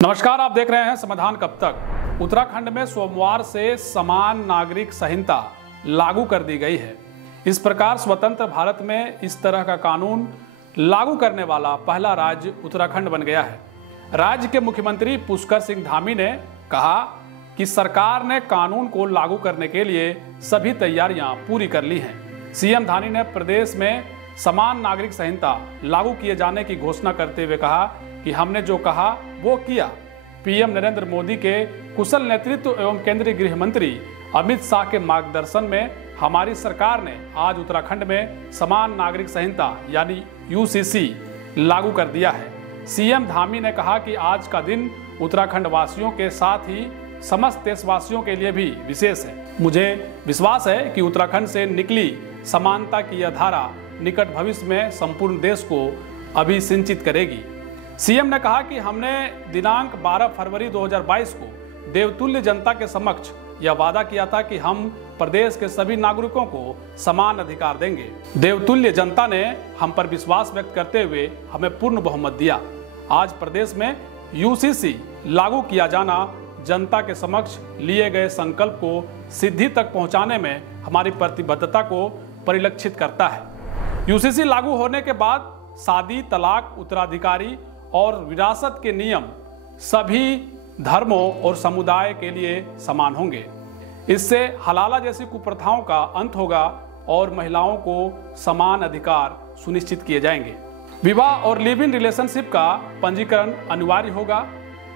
नमस्कार, आप देख रहे हैं समाधान कब तक। उत्तराखंड में सोमवार से समान नागरिक संहिता लागू कर दी गई है। इस प्रकार स्वतंत्र भारत में इस तरह का कानून लागू करने वाला पहला राज्य उत्तराखंड बन गया है। राज्य के मुख्यमंत्री पुष्कर सिंह धामी ने कहा कि सरकार ने कानून को लागू करने के लिए सभी तैयारियां पूरी कर ली हैं। सीएम धामी ने प्रदेश में समान नागरिक संहिता लागू किए जाने की घोषणा करते हुए कहा कि हमने जो कहा वो किया। पीएम नरेंद्र मोदी के कुशल नेतृत्व एवं केंद्रीय गृह मंत्री अमित शाह के मार्गदर्शन में हमारी सरकार ने आज उत्तराखंड में समान नागरिक संहिता यानी यूसीसी लागू कर दिया है। सीएम धामी ने कहा कि आज का दिन उत्तराखंड वासियों के साथ ही समस्त देशवासियों के लिए भी विशेष है। मुझे विश्वास है कि उत्तराखंड से निकली समानता की यह धारा निकट भविष्य में संपूर्ण देश को अभिसिंचित करेगी। सीएम ने कहा कि हमने दिनांक 12 फरवरी 2022 को देवतुल्य जनता के समक्ष यह वादा किया था कि हम प्रदेश के सभी नागरिकों को समान अधिकार देंगे। देवतुल्य जनता ने हम पर विश्वास व्यक्त करते हुए हमें पूर्ण बहुमत दिया। आज प्रदेश में यूसीसी लागू किया जाना जनता के समक्ष लिए गए संकल्प को सिद्धि तक पहुंचाने में हमारी प्रतिबद्धता को परिलक्षित करता है। यूसीसी लागू होने के बाद शादी, तलाक, उत्तराधिकारी और विरासत के नियम सभी धर्मों और समुदाय के लिए समान होंगे। इससे हलाला जैसी कुप्रथाओं का अंत होगा और महिलाओं को समान अधिकार सुनिश्चित किए जाएंगे। विवाह और लिव इन रिलेशनशिप का पंजीकरण अनिवार्य होगा।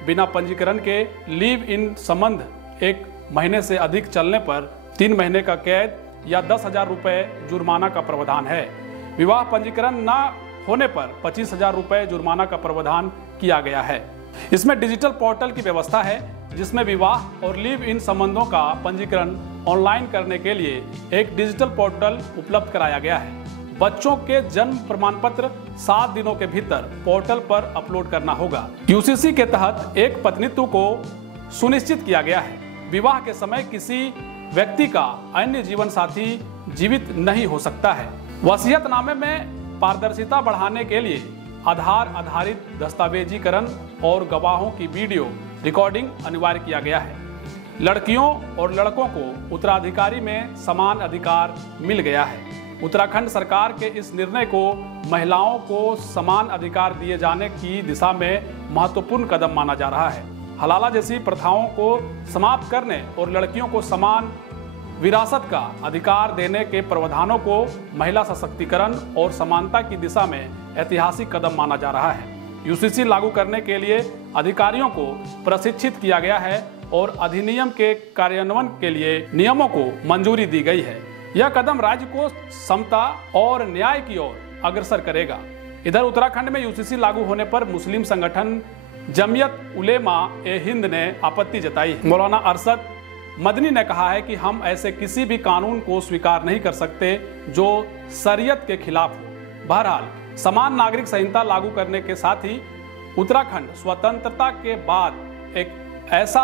बिना पंजीकरण के लिव इन संबंध 1 महीने से अधिक चलने पर 3 महीने का कैद या 10,000 रुपए जुर्माना का प्रावधान है। विवाह पंजीकरण न होने पर 25,000 रुपए जुर्माना का प्रावधान किया गया है। इसमें डिजिटल पोर्टल की व्यवस्था है जिसमें विवाह और लिव इन संबंधों का पंजीकरण ऑनलाइन करने के लिए एक डिजिटल पोर्टल उपलब्ध कराया गया है। बच्चों के जन्म प्रमाण पत्र 7 दिनों के भीतर पोर्टल पर अपलोड करना होगा। यूसीसी के तहत एक पत्नीत्व को सुनिश्चित किया गया है। विवाह के समय किसी व्यक्ति का अन्य जीवन साथी जीवित नहीं हो सकता है। वसीयतनामे में पारदर्शिता बढ़ाने के लिए आधार आधारित दस्तावेजीकरण और गवाहों की वीडियो रिकॉर्डिंग अनिवार्य किया गया है। लड़कियों और लड़कों को उत्तराधिकारी में समान अधिकार मिल गया है। उत्तराखंड सरकार के इस निर्णय को महिलाओं को समान अधिकार दिए जाने की दिशा में महत्वपूर्ण कदम माना जा रहा है। हलाला जैसी प्रथाओं को समाप्त करने और लड़कियों को समान विरासत का अधिकार देने के प्रावधानों को महिला सशक्तिकरण और समानता की दिशा में ऐतिहासिक कदम माना जा रहा है। यूसीसी लागू करने के लिए अधिकारियों को प्रशिक्षित किया गया है और अधिनियम के कार्यान्वयन के लिए नियमों को मंजूरी दी गई है। यह कदम राज्य को समता और न्याय की ओर अग्रसर करेगा। इधर उत्तराखंड में यूसीसी लागू होने पर मुस्लिम संगठन जमियत उलेमा ए हिंद ने आपत्ति जताई है। मौलाना अरशद मदनी ने कहा है कि हम ऐसे किसी भी कानून को स्वीकार नहीं कर सकते जो शरीयत के खिलाफ हो। बहरहाल समान नागरिक संहिता लागू करने के साथ ही उत्तराखंड स्वतंत्रता के बाद एक ऐसा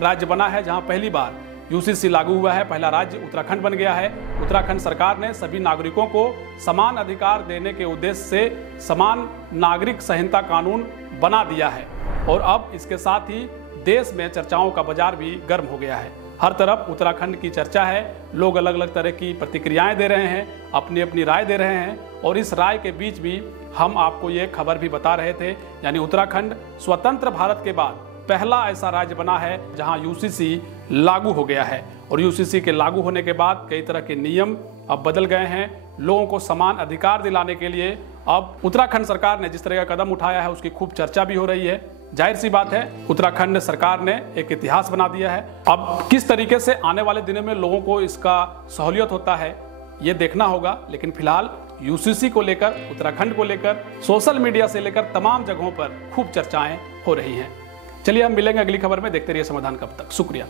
राज्य बना है जहां पहली बार यूसीसी लागू हुआ है। पहला राज्य उत्तराखंड बन गया है। उत्तराखंड सरकार ने सभी नागरिकों को समान अधिकार देने के उद्देश्य से समान नागरिक संहिता कानून बना दिया है और अब इसके साथ ही देश में चर्चाओं का बाजार भी गर्म हो गया है। हर तरफ उत्तराखंड की चर्चा है। लोग अलग अलग तरह की प्रतिक्रियाएं दे रहे हैं, अपनी अपनी राय दे रहे हैं और इस राय के बीच भी हम आपको ये खबर भी बता रहे थे, यानी उत्तराखंड स्वतंत्र भारत के बाद पहला ऐसा राज्य बना है जहां यूसीसी लागू हो गया है। और यूसीसी के लागू होने के बाद कई तरह के नियम अब बदल गए हैं। लोगों को समान अधिकार दिलाने के लिए अब उत्तराखंड सरकार ने जिस तरह का कदम उठाया है उसकी खूब चर्चा भी हो रही है। जाहिर सी बात है उत्तराखंड सरकार ने एक इतिहास बना दिया है। अब किस तरीके से आने वाले दिनों में लोगों को इसका सहूलियत होता है ये देखना होगा। लेकिन फिलहाल यूसीसी को लेकर, उत्तराखंड को लेकर सोशल मीडिया से लेकर तमाम जगहों पर खूब चर्चाएं हो रही हैं। चलिए हम मिलेंगे अगली खबर में। देखते रहिए समाधान कब तक। शुक्रिया।